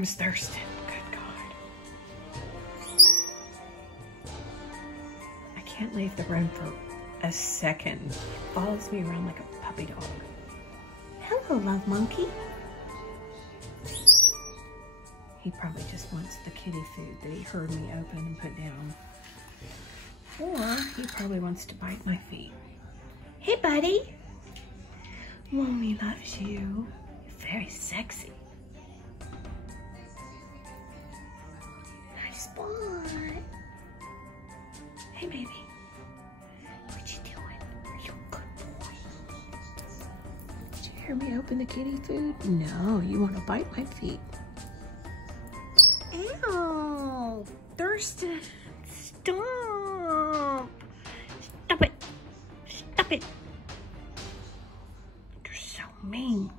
was thirsting. Good God. I can't leave the room for a second. It follows me around like a puppy dog. Hello, love monkey. He probably just wants the kitty food that he heard me open and put down. Or he probably wants to bite my feet. Hey, buddy. Mommy loves you. You're very sexy. Nice boy. Hey, baby. What you doing? Are you a good boy? Did you hear me open the kitty food? No, you want to bite my feet. Ow! Thurston! Stop! Stop it! Stop it! You're so mean.